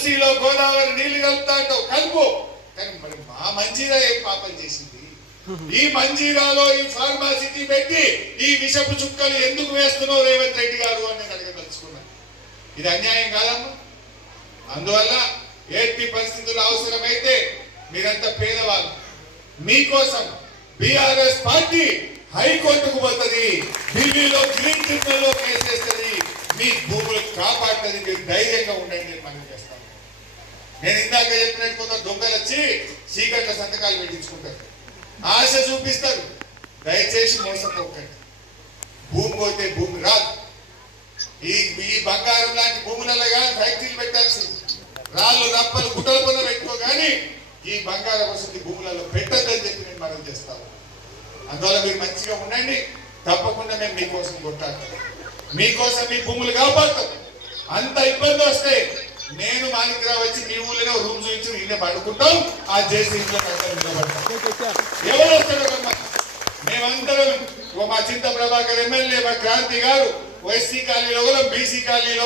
మూసీలో గోదావరి నీళ్లు కలుపుతా అంటావు, కలుపు. కానీ మరి మా మంజీరా ఏం పాపం చేసింది? ఈ మంజీరాలో ఈ ఫార్మాసిటీ పెట్టి ఈ విషపు చుక్కలు ఎందుకు వేస్తున్నావు రేవంత్ రెడ్డి గారు అని నేను అడగదలుచుకున్నాను. ఇది అన్యాయం కాదమ్మా. అందువల్ల ఎట్టి పరిస్థితుల్లో అవసరమైతే మీరంతా పేదవాళ్ళు, మీకోసం బీఆర్ఎస్ పార్టీ హైకోర్టుకు పోతుంది, ఢిల్లీలో గ్రీన్ ట్రిబ్యునల్లో కేసేస్తుంది, మీ భూములు కాపాడుతుంది. మీరు ధైర్యంగా ఉండండి నేను మనం చేస్తాను. నేను ఇందాక చెప్పినట్టు కొంత దొంగలు వచ్చి చీకట్ల సంతకాలు పెట్టించుకుంటారు, ఆశ చూపిస్తారు. దయచేసి మోసపోకండి. భూమి పోతే భూమి రాదు. ఈ బంగారం లాంటి భూములలో కానీ ఫ్యాక్టరీలు పెట్టాల్సింది, రాళ్ళు రప్పలు గుట్టల పొంద పెట్టుకో, కానీ ఈ బంగారం వసతి భూములలో పెట్టద్దని చెప్పి నేను మనం చేస్తాను. అందువల్ల మీరు మంచిగా ఉండండి. తప్పకుండా మేము మీకోసం కొట్టాడతాం, మీకోసం మీ భూములు కాపాడుతాం. అంత ఇబ్బంది వస్తే నేను మాణిక్యరావు వచ్చి మీ ఊళ్ళో రూమ్ చూపించి నిన్నే పడుకుంటాం, ఆ జేసీబీలో నిలబడతాం. ఎవరు వస్తాడో మేమందరం, మా చింత ప్రభాకర్ ఎమ్మెల్యే, మా క్రాంతి గారు, వైసీ కాలనీలో బీసీ కాలనీలో